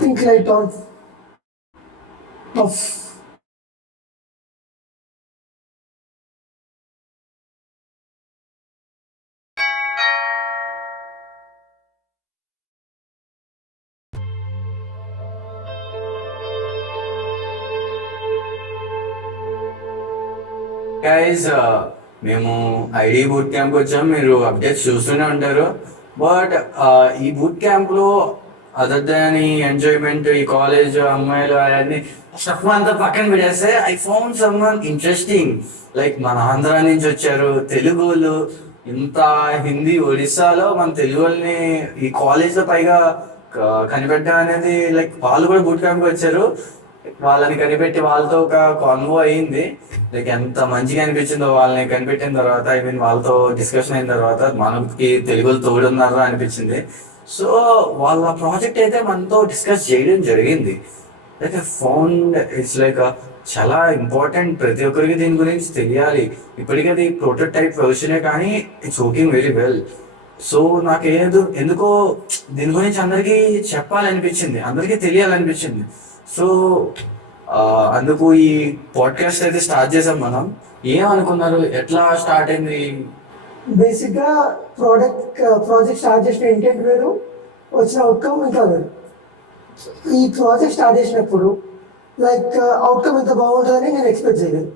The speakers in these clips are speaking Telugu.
Pink light on. Off. Guys మేము ఐడి బూట్ క్యాంప్ వచ్చాము. మీరు అప్డేట్స్ చూస్తూనే ఉంటారు. బట్ ఈ బూట్ క్యాంప్లో అదర్ దాన్ ఈ ఎంజాయ్మెంట్, ఈ కాలేజ్ అమ్మాయిలు అవన్నీ స్టఫ్ అంతా పక్కన పెడేస్తే I found some one interesting. Like మన ఆంధ్ర నుంచి వచ్చారు తెలుగు వాళ్ళు. ఇంత హిందీ ఒడిస్సాలో మన తెలుగు వాళ్ళని ఈ కాలేజ్లో పైగా కనిపెట్టడం అనేది, లైక్ వాళ్ళు కూడా బూట్ క్యాంప్కి వచ్చారు. వాళ్ళని కనిపెట్టి వాళ్ళతో ఒక కాన్వో అయింది. లైక్ ఎంత మంచిగా అనిపించిందో వాళ్ళని కనిపెట్టిన తర్వాత. ఐ మీన్ వాళ్ళతో డిస్కషన్ అయిన తర్వాత మనకి తెలుగులో తోడున్నారా అనిపించింది. సో వాళ్ళ ప్రాజెక్ట్ అయితే మనతో డిస్కస్ చేయడం జరిగింది. Like I found it's like చాలా ఇంపార్టెంట్. ప్రతి ఒక్కరికి దీని గురించి తెలియాలి. ఇప్పటికీ అది ప్రోటోటైప్ వర్షనే, కానీ it's working very well. So నాకు ఎందుకో దీని గురించి అందరికీ చెప్పాలనిపించింది, అందరికీ తెలియాలనిపించింది. సో అందుకు ఈ పాడ్కాస్ట్ అయితే స్టార్ట్ చేసాం మనం. ఏమనుకున్నారు, ఎట్లా స్టార్ట్ అయింది? బేసిక్గా ప్రాజెక్ట్ స్టార్ట్ చేసిన ఇంటెంట్ వేరు, వచ్చిన అవుట్కమ్ ఇంకా వేరు. ఈ ప్రాజెక్ట్ స్టార్ట్ చేసినప్పుడు లైక్ అవుట్కమ్ ఇంత బాగుంటుందని నేను ఎక్స్పెక్ట్ చేయలేదు.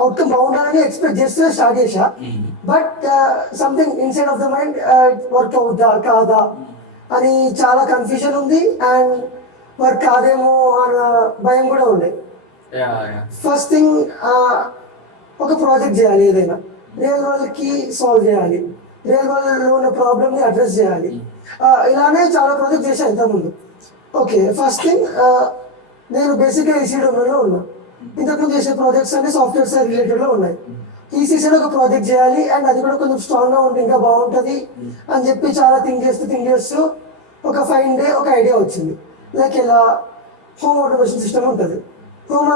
అవుట్కమ్ బాగుంటుందని ఎక్స్పెక్ట్ చేస్తే స్టార్ట్ చేశా. But something inside of the mind work అవుద్దా కాదా అని చాలా కన్ఫ్యూజన్ ఉంది. అండ్ వర్క్ కాదేమో అన్న భయం కూడా ఉండే. ఫస్ట్ థింగ్, ఒక ప్రాజెక్ట్ చేయాలి, ఏదైనా రియల్ వరల్డ్కి సాల్వ్ చేయాలి, రియల్ వరల్డ్లో ఉన్న ప్రాబ్లమ్ని అడ్రస్ చేయాలి. ఇలానే చాలా ప్రాజెక్ట్ చేశాను ఇంతకుముందు. ఓకే, ఫస్ట్ థింగ్, నేను బేసిక్గా ఈసీ డొమైన్లో ఉన్నా. ఇంతకుముందు చేసే ప్రాజెక్ట్స్ అన్ని సాఫ్ట్వేర్ సైడ్ రిలేటెడ్లో ఉన్నాయి. ఈసీసీలో ఒక ప్రాజెక్ట్ చేయాలి అండ్ అది కూడా కొంచెం స్ట్రాంగ్గా ఉంటే ఇంకా బాగుంటుంది అని చెప్పి చాలా థింక్ చేస్తూ ఒక ఫైన్ డే ఒక ఐడియా వచ్చింది. లైక్ ఇలా హోమ్ ఆటోమేషన్ సిస్టమ్ ఉంటుంది. హోమ్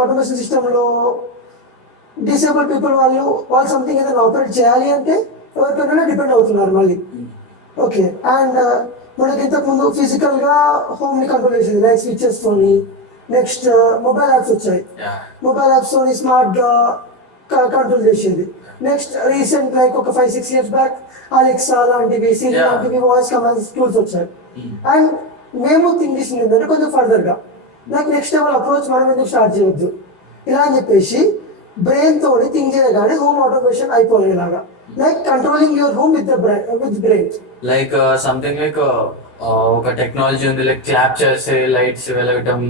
ఆటోమేషన్ సిస్టంలో డిసేబుల్ పీపుల్ వాళ్ళు సంథింగ్ ఏదైనా ఆపరేట్ చేయాలి అంటే ఎవరికైనా డిపెండ్ అవుతున్నారు మళ్ళీ. ఓకే, అండ్ మనకి ఇంతకుముందు ఫిజికల్గా హోమ్ని కంట్రోల్ చేసేది లైక్ స్విచెస్తోని. నెక్స్ట్ మొబైల్ యాప్స్ వచ్చాయి, మొబైల్ యాప్స్తోని స్మార్ట్గా కంట్రోల్ చేసేది. నెక్స్ట్ రీసెంట్ లైక్ ఒక 5-6 years బ్యాక్ అలెక్సా లాంటివి, సిరి లాంటివి వాయిస్ కమాండ్స్ టూల్స్ వచ్చాయి. అండ్ మేము థింక్ చేసింది ఏంటంటే కొంచెం ఫర్దర్గా లైక్ నెక్స్ట్ లెవెల్ అప్రోచ్ మనం ఎందుకు స్టార్ట్ చేయొద్దు ఇలా అని చెప్పేసి బ్రెయిన్ తోని థింక్ చేయగానే హోమ్ ఆటోమేషన్ అయిపోయేలాగా, like controlling your home with brain. Like something like ఒక టెక్నాలజీ ఉంది, లైక్ క్లాప్ చేస్తే లైట్స్ వెలగటం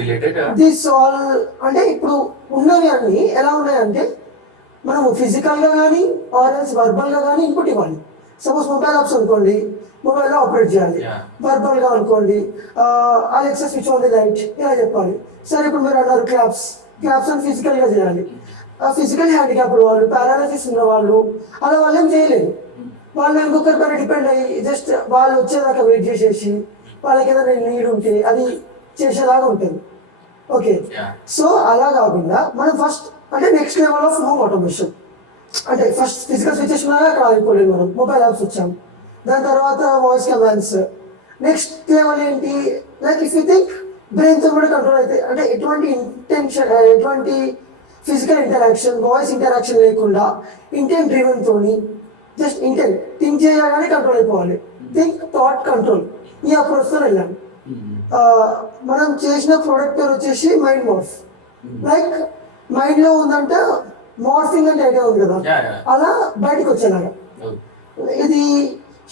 రిలేటెడ్. దిస్ ఆల్ అంటే ఇప్పుడు ఉన్నవి అన్ని ఎలా ఉన్నాయంటే మనం ఫిజికల్గా కానీ ఆర్ఎల్స్ వర్బల్గా కానీ ఇన్పుట్ ఇవ్వాలి. సపోజ్ మొబైల్ యాప్స్ అనుకోండి, మొబైల్లో ఆపరేట్ చేయాలి. వర్బల్గా అనుకోండి, Alexa switch on the light ఇలా చెప్పాలి. సరే, ఇప్పుడు మీరు అన్నారు క్లాప్స్ అని ఫిజికల్గా చేయాలి. ఫిజికల్ హ్యాండిక్యాప్ వాళ్ళు, పారాలసిస్ ఉన్న వాళ్ళు అలా వాళ్ళేం చేయలేదు. వాళ్ళు ఇంకొకరి పైన డిపెండ్ అయ్యి జస్ట్ వాళ్ళు వచ్చేదాకా వెయిట్ చేసేసి వాళ్ళకి ఏదైనా నీడ్ ఉంటే అది చేసేలాగా ఉంటుంది. ఓకే, సో అలా కాకుండా మనం ఫస్ట్ అంటే next level of home automation అంటే ఫస్ట్ ఫిజికల్ స్విచెస్ ఉన్నాగా అక్కడ ఆగిపోలేదు, మనం మొబైల్ యాప్స్ వచ్చాం. దాని తర్వాత వాయిస్ కమాండ్స్. నెక్స్ట్ లెవెల్ ఏంటి, లైక్ ఇఫ్ యూ థింక్ బ్రెయిన్తో కూడా కంట్రోల్ అయితే అంటే ఎటువంటి ఫిజికల్ ఇంటరాక్షన్, వాయిస్ ఇంటరాక్షన్ లేకుండా ఇంటెంట్ డ్రివెన్ తోని జస్ట్ ఇంటెంట్ థింక్ చేయగానే కంట్రోల్ అయిపోవాలి. థింక్ థాట్ కంట్రోల్, ఈ అప్రోచ్తో వెళ్ళాను. మనం చేసిన ప్రోడక్ట్ పేరు వచ్చేసి మైండ్ మార్ఫ్. లైక్ మైండ్లో ఉందంటే మార్ఫింగ్ అంటే ఐడియా ఉంది కదా, అలా బయటకు వచ్చేలాగా. ఇది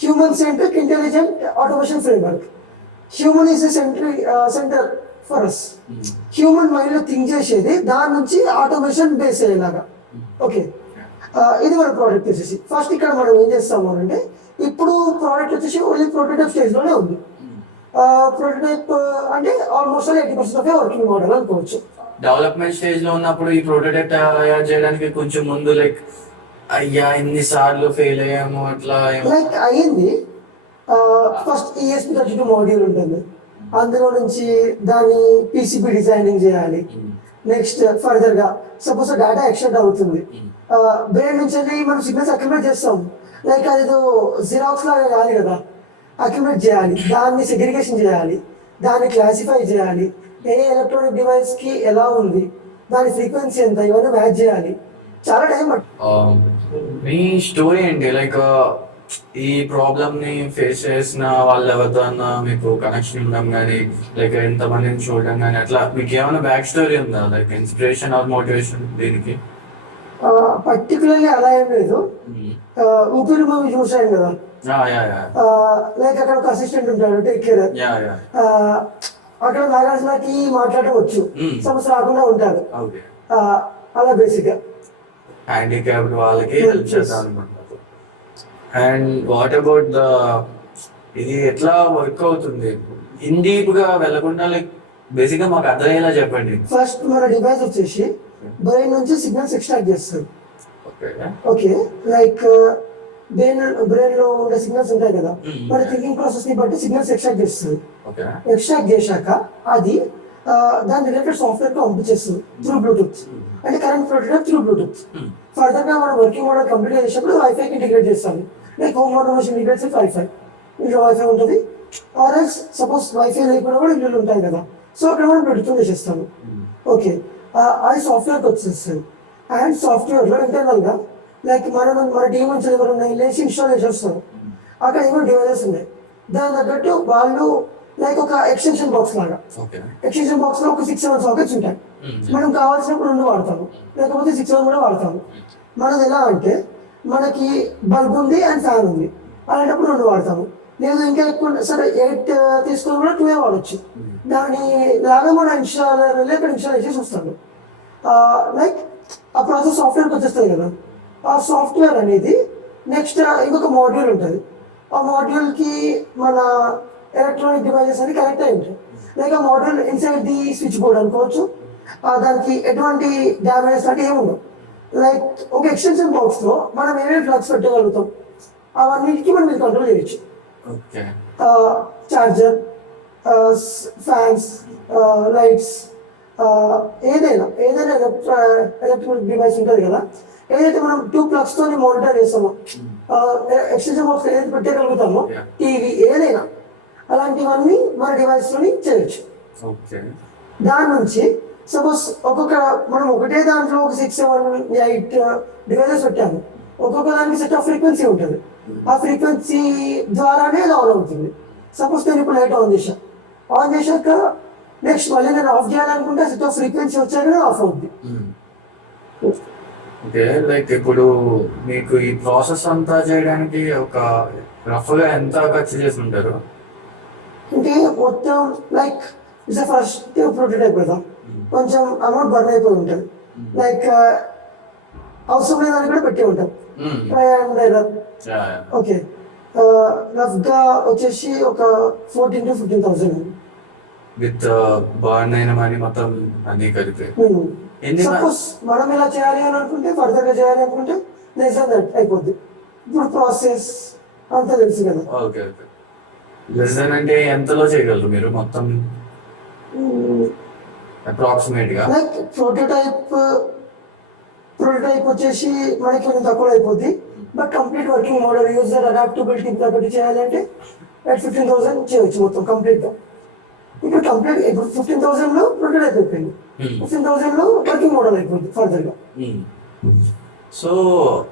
human centric intelligent automation framework. Human is center for us. Human మైండ్లో థింక్ చేసేది, దాని నుంచి ఆటోమేషన్ బేస్ అయ్యేలాగా. ఓకే, ఇది మన ప్రోడక్ట్ వచ్చేసి. ఫస్ట్ ఇక్కడ మనం ఏం చేస్తాము అంటే ఇప్పుడు ప్రోడక్ట్ వచ్చేసి ఓన్లీ ప్రోటోటైప్ స్టేజ్లోనే ఉంది. ప్రోటోటైప్ అంటే ఆల్మోస్ట్ 80% ఆఫ్ వర్కింగ్ మోడల్ అనుకోవచ్చు. డెవలప్మెంట్ స్టేజ్ లో ఉన్నప్పుడు ఈ ప్రోటోటైప్ తయారు చేయడానికి కొంచెం ముందు లైక్ అయ్యా ఎన్నిసార్లు ఫెయిల్ అయ్యాము అట్లా లైక్ అయ్యింది. ఫస్ట్ ESP32 మాడ్యూల్ ఉంటుంది, అందులో నుంచి దాని PCB డిజైనింగ్ చేయాలి. నెక్స్ట్ ఫర్దర్గా సపోజ్ డేటా ఎక్స్ట్రాక్ట్ అవుతుంది, బ్రెయిన్ నుంచి మనం సిగ్నల్స్ అక్యుములేట్ చేస్తాం. లైక్ అదేదో జిరాక్స్ లాగా కాదు కదా, అక్యుములేట్ చేయాలి, దాన్ని సెగ్రిగేషన్ చేయాలి, దాన్ని క్లాసిఫై చేయాలి, ఏ ఎలక్ట్రానిక్ డివైస్కి ఎలా ఉంది, దాని ఫ్రీక్వెన్సీ ఎంత, ఇవన్నీ మ్యాచ్ చేయాలి, చాలా టైం మీ స్టోరీ ఏంటి? లైక్ ఈ ప్రాబ్లమ్ ని ఫేస్ చేసిన వాళ్ళు ఎవరితో అన్నా మీకు కనెక్షన్ ఉండడం కానీ, లైక్ ఎంతమందిని చూడడం కానీ, అట్లా మీకు ఏమైనా బ్యాక్ స్టోరీ ఉందా? లైక్ ఇన్స్పిరేషన్ ఆర్ మోటివేషన్ దీనికి? పర్టికులర్లీ అలా ఏం లేదు. ఊపిరి మూవీ చూసాను కదా, లైక్ అక్కడ ఒక అసిస్టెంట్ ఉంటాడు, టేక్ కేర్. అక్కడ నాగార్జునకి మాట్లాడడం వచ్చు, సమస్య రాకుండా ఉంటారు. అలా బేసిక్ గా హ్యాండిక్యాప్డ్ వాళ్ళకి హెల్ప్ చేద్దాం అనుకుంటున్నారు. అండ్ వాట్ అబౌట్ ద ఇది ఎట్లా వర్క్ అవుతుంది? ఇన్ డీప్ గా వెళ్ళకుండా లైక్ బేసిక్ గా మాకు అర్థమయ్యేలా చెప్పండి. ఫస్ట్ మన డివైస్ వచ్చేసి బ్రెయిన్ నుంచి సిగ్నల్స్ ఎక్స్ట్రాక్ట్ చేస్తుంది. ఓకే, లైక్ బ్రెయిన్ లో ఉండే సిగ్నల్స్ ఉంటాయి కదా, మన థింకింగ్ ప్రాసెస్ ని బట్టి సిగ్నల్స్ ఎక్స్ట్రాక్ట్ చేస్తుంది. ఎక్స్ట్రాక్ట్ చేశాక అది దాని రిలేటెడ్ సాఫ్ట్వేర్ కి పంపించేస్తుంది త్రూ బ్లూటూత్. అంటే current prototype through Bluetooth. Further గా మనం వర్కింగ్ మోడల్ కంప్లీట్ చేసినప్పుడు వైఫైకి ఇంటిగ్రేట్ చేస్తాము. Like home automation integrates with wifi. ఇంట్లో వైఫై ఉంటుంది, ఆర్ ఎల్స్ సపోజ్ వైఫై లేకుండా కూడా ఇల్లు ఉంటాయి కదా, సో అక్కడ మనం బ్లూటూత్ చేసేస్తాము. ఓకే, అది సాఫ్ట్వేర్కి వచ్చేస్తుంది. అండ్ సాఫ్ట్వేర్లో ఇంటర్నల్గా లైక్ మన టీం నుంచి ఎవరు ఉన్నాయి లేచి ఇన్స్టాల్ చేసి వస్తారు. అక్కడ ఏమో డివైజెస్ ఉన్నాయి, దాని తగ్గట్టు వాళ్ళు లైక్ ఒక ఎక్స్టెన్షన్ బాక్స్ లాగా, ఎక్స్టెన్షన్ బాక్స్ లో ఒక 6-7 సాకెట్స్ ఉంటాయి. మనం కావాల్సినప్పుడు 2 వాడతాము, లేకపోతే 6-7 కూడా వాడతాము. మనది ఎలా అంటే మనకి బల్బ్ ఉంది అండ్ ఫ్యాన్ ఉంది, అలాంటప్పుడు 2 వాడతాము. లేదు ఇంకా ఎక్కువ సరే 8 తీసుకొని కూడా 2 వాడచ్చు. దాని లాగా మనం ఇన్స్టాల్ చేసి వస్తాము. లైక్ ఆ ప్రాసెస్ సాఫ్ట్వేర్కి వచ్చేస్తుంది కదా. ఆ సాఫ్ట్వేర్ అనేది నెక్స్ట్ ఇంకొక మాడ్యూల్ ఉంటుంది. ఆ మాడ్యూల్కి మన ఎలక్ట్రానిక్ డివైజెస్ అని కనెక్ట్ అయి ఉంటాయి. లైక్ ఆ module inside the switch board అనుకోవచ్చు. దానికి ఎటువంటి డ్యామేజెస్ అంటే ఏముండవు. లైక్ ఒక ఎక్స్టెన్షన్ బాక్స్ లో మనం ఏమేమి ప్లగ్స్ పెట్టగలుగుతాం అవన్నిటికీ మనం ఇది కంట్రోల్ చేయొచ్చు. చార్జర్, ఫ్యాన్స్, లైట్స్, ఏదైనా ఎలక్ట్రానిక్ డివైస్ ఉంటుంది కదా, ఏదైతే మనం 2 plugs తోని మానిటర్ చేస్తామో, ఎక్స్టెన్షన్ బాక్స్ ఏదైతే పెట్టగలుగుతామో, టీవీ ఏదైనా అలాంటివన్నీ మన డివైస్ లోని చేయొచ్చు. దాని నుంచి సపోజ్ మనం ఒకటే దాంట్లో ఒక 6, 7, 8 డివైజెస్ పెట్టాము. ఒక్కొక్క దానికి సెట్ ఆఫ్ ఫ్రీక్వెన్సీ ఉంటుంది. ఆ ఫ్రీక్వెన్సీ ద్వారానే అది ఆన్ అవుతుంది. సపోజ్ నేను ఇప్పుడు లైట్ ఆన్ చేశాక నెక్స్ట్ మళ్ళీ నేను ఆఫ్ చేయాలనుకుంటే సెట్ ఆఫ్ ఫ్రీక్వెన్సీ వచ్చాక ఆఫ్ అవుతుంది. ఓకే, లైక్ ఇప్పుడు మీకు ఈ ప్రాసెస్ అంతా చేయడానికి ఒక రఫ్ గా ఎంత ఖర్చు చేసి ఉంటారు? అంటే మొత్తం లైక్ ఇట్స్ ఫస్ట్ ప్రోటోటైప్ కదా, కొంచెం అమౌంట్ బర్న్ అయిపోయి ఉంటుంది. లైక్ అవసరం లేదని కూడా పెట్టి ఉంటాం. ఓకే, రఫ్ గా వచ్చేసి ఒక 14,000 to 15,000 విత్ బర్న్ అయిన మనీ మొత్తం అన్ని కలిపి. సపోజ్ మనం ఇలా చేయాలి అని అనుకుంటే, ఫర్దర్ గా చేయాలి అనుకుంటే లెస్ దాన్ దట్ అయిపోద్ది. ఇప్పుడు ప్రాసెస్ అంతా తెలుసు కదా. ఓకే, లెస్ దాన్ అంటే ఎంతలో చేయగలరు మీరు మొత్తం అప్రాక్సిమేట్ గా? లైక్ ప్రోటోటైప్ వచ్చేసి మనకి కొంచెం తక్కువ అయిపోద్ది. But complete working model user adaptability తగ్గట్టు చేయాలంటే 15,000 చేయవచ్చు మొత్తం కంప్లీట్ గా. ఇప్పుడు 15,000 లో ప్రోటోటైప్ అయిపోయింది, 15,000 లో వర్కింగ్ మోడల్ అయిపోయింది ఫర్దర్ గా. సో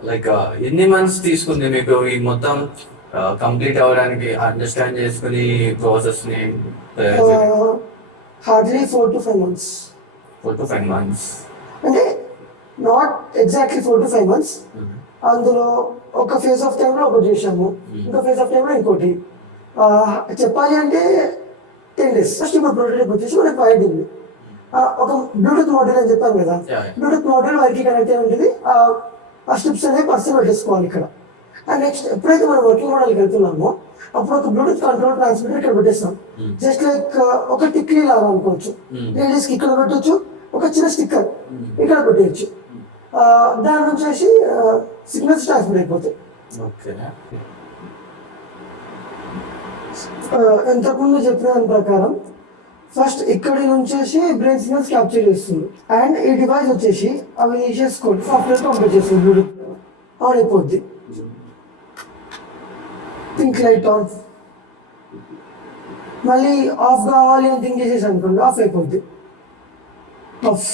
లైక్ ఎన్ని మంత్స్ తీసుకుంది మీకు ఈ మొత్తం కంప్లీట్ అవ్వడానికి, అండర్స్టాండ్ చేసుకుని ప్రాసెస్ ని? Hardly 4 to 5 months. 4 to 5 months అంటే నాట్ ఎగ్జాక్ట్లీ 4 to 5 months. అందులో ఒక ఫేజ్ ఆఫ్ టైంలో ఒకటి చేసాము, ఇంకో ఫేజ్ ఆఫ్ టైంలో ఇంకోటి. చెప్పాలి అంటే 10 days. ఫస్ట్ ఇప్పుడు ప్రోటోటైప్ వచ్చేసి మనకి వైడ్ ఉంది. ఒక బ్లూటూత్ మోడల్ అని చెప్పాను కదా, బ్లూటూత్ మోడల్ వైర్కి కనెక్ట్ అయి ఉంటుంది. ఆ స్ట్రిప్స్ అనేవి పర్సన్ పెట్టేసుకోవాలి ఇక్కడ. అండ్ నెక్స్ట్ ఎప్పుడైతే మనం వర్కింగ్ మోడల్కి వెళ్తున్నామో అప్పుడు ఒక బ్లూటూత్ కంట్రోల్ ట్రాన్స్మిటర్ ఇక్కడ పెట్టేస్తాం. జస్ట్ లైక్ ఒక టిక్లీ లాగా అనుకోవచ్చు. లేడీస్కి ఇక్కడ పెట్టచ్చు, ఒక చిన్న స్టిక్కర్ ఇక్కడ పెట్టేయచ్చు. దాని నుంచి సిగ్నల్స్ ట్రాన్స్మిట్ అయిపోతాయి. ఇంతకుముందు చెప్పిన దాని ప్రకారం ఫస్ట్ ఇక్కడి నుంచి బ్రెయిన్ సిగ్నల్స్ క్యాప్చర్ చేస్తుంది. అండ్ ఈ డివైస్ వచ్చేసి అవి తీసేసుకొని సాఫ్ట్వేర్ కంప్లీట్ చేస్తుంది, బ్లూటూత్ ఆన్ అయిపోద్ది. Think light on. మళ్ళీ ఆఫ్ కావాలి అని థింక్ చేసేసి అనుకోండి, ఆఫ్ అయిపోద్ది. ఆఫ్.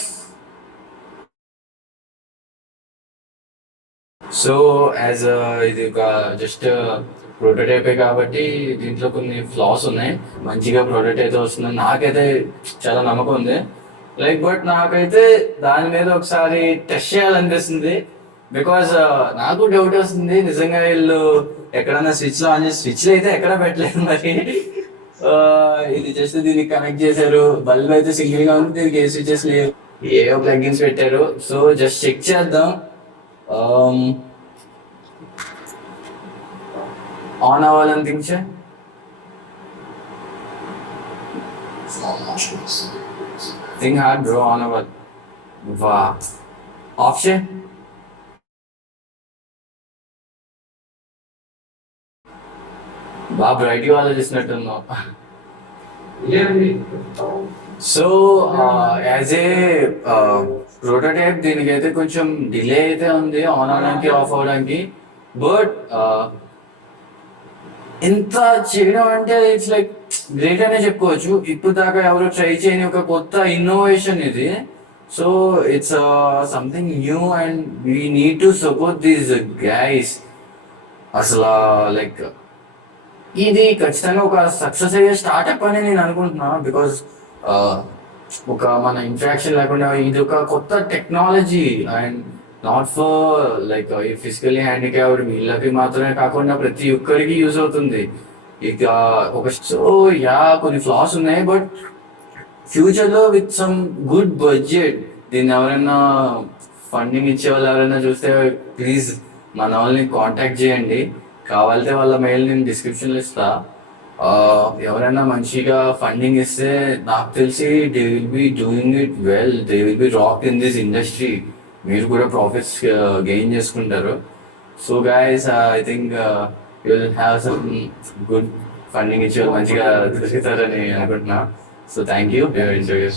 సో యాజ్ ఇది ఒక జస్ట్ ప్రోటోటైపే కాబట్టి దీంట్లో కొన్ని ఫ్లాస్ ఉన్నాయి. మంచిగా ప్రోడక్ట్ అయితే వస్తుందని నాకైతే చాలా నమ్మకం ఉంది. లైక్ బట్ నాకైతే దాని మీద ఒకసారి టెస్ట్ చేయాలనిపిస్తుంది. బికాజ్ నాకు డౌట్ వస్తుంది, నిజంగా వీళ్ళు ఎక్కడన్నా స్విచ్లో ఆన్ చేసి, స్విచ్లో అయితే ఎక్కడ పెట్టలేదు మరి. ఇది జస్ట్ దీనికి కనెక్ట్ చేశారు, బల్బ్ అయితే సింగిల్ గా ఉంది, దీనికి ఏ స్విచెస్ లేవు, ఏవో ప్లగ్ఇన్స్ పెట్టారు. సో జస్ట్ చెక్ చేద్దాం. ఆన్ అవ్వాలని థింక్ చే. థింక్ హార్డ్ బ్రో, ఆన్ అవ్వాలి. వా, ఆఫ్ చే. బాగా బ్రైట్ గా ఆలోచిస్తున్నట్టున్నావు. సో యాజ్ ఏ ప్రోటోటైప్ దీనికైతే కొంచెం డిలే అయితే ఉంది ఆన్ అవడానికి, ఆఫ్ అవడానికి. బట్ ఎంత చేయడం అంటే ఇట్స్ లైక్ గ్రేట్ అనే చెప్పుకోవచ్చు. ఇప్పుడు దాకా ఎవరు ట్రై చేయని ఒక కొత్త ఇన్నోవేషన్ ఇది. So it's something new and we need to support these guys. అసలు లైక్ ఇది ఖచ్చితంగా ఒక సక్సెస్ అయ్యే స్టార్ట్అప్ అని నేను అనుకుంటున్నా. బికాస్ ఒక మన ఇంట్రాక్షన్ లేకుండా ఇది ఒక కొత్త technology and not for like ఈ ఫిజికల్లీ హ్యాండిక్యాప్డ్ వీళ్ళకి మాత్రమే కాకుండా ప్రతి ఒక్కరికి యూజ్ అవుతుంది. ఇక ఒక సో యా కొన్ని ఫ్లాస్ ఉన్నాయి, బట్ ఫ్యూచర్లో విత్ సమ్ గుడ్ బడ్జెట్ దీన్ని ఎవరైనా ఫండింగ్ ఇచ్చే వాళ్ళు ఎవరైనా చూస్తే ప్లీజ్ మన వాళ్ళని కాంటాక్ట్ చేయండి. కావాలంటే వాళ్ళ మెయిల్ నేను డిస్క్రిప్షన్లో ఇస్తా. ఎవరైనా మంచిగా ఫండింగ్ ఇస్తే నాకు తెలిసి they will be doing it well, they will be rock in this industry. మీరు కూడా ప్రాఫిట్స్ గెయిన్ చేసుకుంటారు. So guys I think you will have some good funding ఇచ్చే మంచిగా దొరుకుతారని అనుకుంటున్నా. So thank you, enjoy.